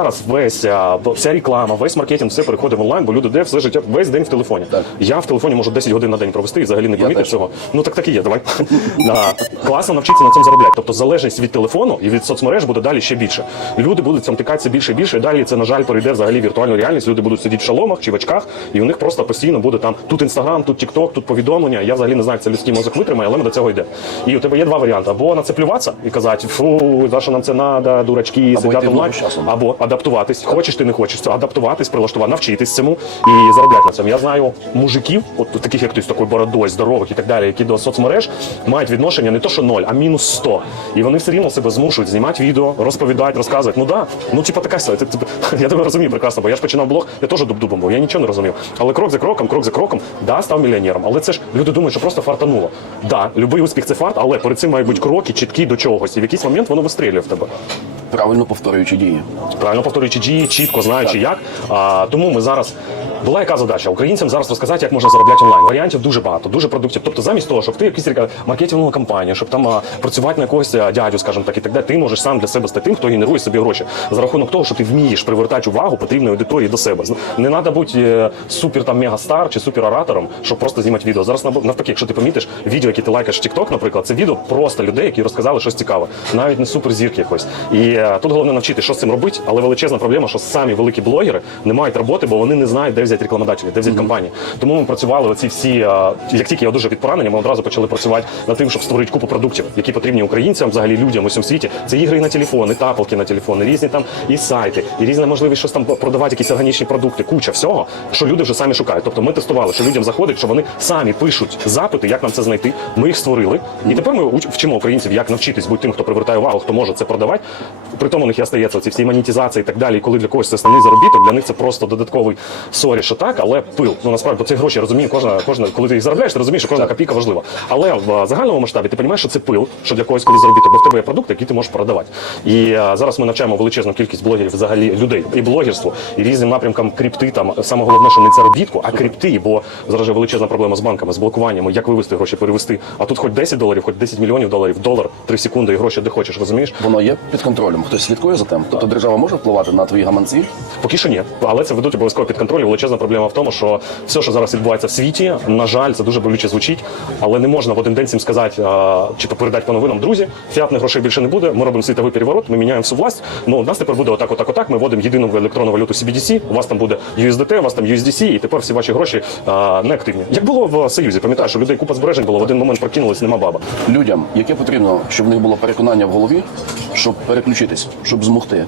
Зараз весь вся реклама, весь маркетинг, все переходить в онлайн, бо люди де все життя весь день в телефоні. Так. Я в телефоні можу 10 годин на день провести і взагалі не помітив цього. Ну так так і є. Давай класно навчитися на цьому заробляти. Тобто залежність від телефону і від соцмереж буде далі ще більше. Люди будуть цим тикатися більше і більше. І далі це на жаль перейде взагалі в віртуальну реальність. Люди будуть сидіти в шаломах чи в очках, і у них просто постійно буде там тут інстаграм, тут тікток, тут повідомлення. Я взагалі не знаю, як це людський мозок витримає, але ми до цього йде. І у тебе є два варіанти: або на це плюватися і казати, фу, за що нам це надо, дурачки, сидять онлайн, або адаптуватись. Хочеш ти не хочеш адаптуватись, прилаштувати, навчитись цьому і заробляти на цьому. Я знаю мужиків, от таких як ти з такою бородою, здорових і так далі, які до соцмереж мають відношення не то, що ноль, а мінус 100. І вони все рівно себе змушують знімати відео, розповідати, розказувати. Ну да, ну типа така ти- Я тебе розумію прекрасно, бо я ж починав блог, я теж дуб-дубом був, я нічого не розумів. Але крок за кроком, крок за кроком, да, став мільйонером. Але це ж люди думають, що просто фартануло. Да, любий успіх це фарт, але перед цим мають бути кроки чіткі до чогось. І в якийсь момент воно вистрілює в тебе. Правильно повторюючи дії. Правильно повторюючи дії, чітко знаючи як. А, тому ми зараз. Була яка задача українцям зараз розказати, як можна заробляти онлайн. Варіантів дуже багато, дуже продуктів. Тобто, замість того, щоб ти якісь маркетингову кампанію, щоб там а, працювати на якогось дядю, скажімо так, і так далі, ти можеш сам для себе стати тим, хто генерує собі гроші за рахунок того, що ти вмієш привертати увагу потрібної аудиторії до себе. Не треба бути е, супер там мегастар чи супер оратором, щоб просто знімати відео. Зараз навпаки, якщо ти помітиш відео, які ти лайкаєш в TikTok, наприклад, це відео просто людей, які розказали щось цікаве, навіть не суперзірки якось. І е, тут головне навчити, що з цим робити, але величезна проблема, що самі великі блогери не мають роботи, бо вони не знають, де взяти рекламодателів, де взяти компанії. Тому ми працювали оці всі, е, як тільки я одужав від поранення, ми одразу почали працювати над тим, щоб створити купу продуктів, які потрібні українцям, взагалі людям у всьому світі. Це ігри на телефони, тапалки на телефони, різні там і сайти, і різна можливість щось там продавати, якісь органічні продукти, куча всього, що люди вже самі шукають. Тобто ми тестували, що людям заходить, що вони самі пишуть запити, як нам це знайти. Ми їх створили, і тепер ми вчимо українців, як навчитись бути тим, хто привертає увагу, хто може це продавати. При тому у них і остається ці всі монетизації і так далі. І коли для когось це основний заробіток, для них це просто додатковий сорі, що так, але пил. Ну насправді бо ці гроші я розумію, кожна, кожна, коли ти їх заробляєш, ти розумієш, що кожна копійка важлива. Але в загальному масштабі ти розумієш, що це пил, що для когось коли заробіток, бо в тебе є продукт, який ти можеш продавати. І е, зараз ми навчаємо величезну кількість блогерів, взагалі людей і блогерство, і різним напрямкам крипти. Там саме головне, що не заробітку, а крипти, бо зараз же величезна проблема з банками, з блокуваннями, як вивести гроші, перевести. А тут хоч 10 доларів, хоч 10 мільйонів доларів, долар, 3 секунди і гроші де хочеш, розумієш? Воно є під контролем. Хтось слідкує за тим. Тобто держава може впливати на твої гаманці. Поки що ні, але це ведуть обов'язково під контроль. Величезна проблема в тому, що все, що зараз відбувається в світі, на жаль, це дуже болюче звучить, але не можна в один день всім сказати чи передати по новинам. Друзі, фіатних грошей більше не буде. Ми робимо світовий переворот, ми міняємо всю власть. Ну у нас тепер буде отак, отак, отак. Ми вводимо єдину електронну валюту CBDC, У вас там буде USDT, у вас там USDC, і тепер всі ваші гроші а, не активні. Як було в Союзі, пам'ятаєш, у людей купа збережень було в один момент прокинулись, нема баба. Людям, яке потрібно, щоб в них було переконання в голові, щоб переключитись, щоб змогти.